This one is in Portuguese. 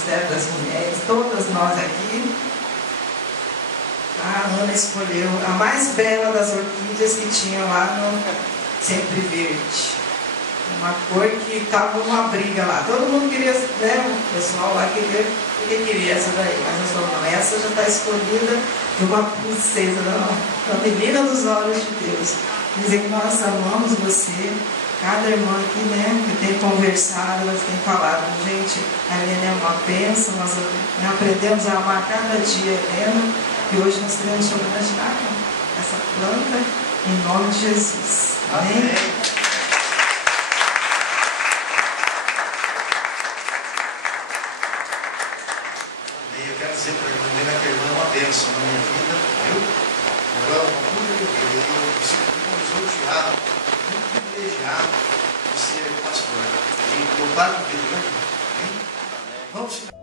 Ministério das Mulheres, todas nós aqui. A Ana escolheu a mais bela das orquídeas que tinha lá no Sempre Verde. Uma cor que estava uma briga lá. Todo mundo queria, né? O pessoal lá queria essa daí. Mas nós falamos, não, essa já está escolhida de uma princesa, da menina dos olhos de Deus. Dizer que nós amamos você. Cada irmã aqui, né, que tem conversado, elas têm falado, gente, a Helena é uma bênção, nós aprendemos a amar cada dia a Helena, e hoje nós queremos homenagear essa planta em nome de Jesus. Amém? Amém. Eu quero dizer para a irmã Helena que a irmã é uma bênção na minha vida, viu? Eu amo muito ele, eu me sinto muito lisonjeado, muito privilegiado de ser pastor. E contar com Deus, né? Vamos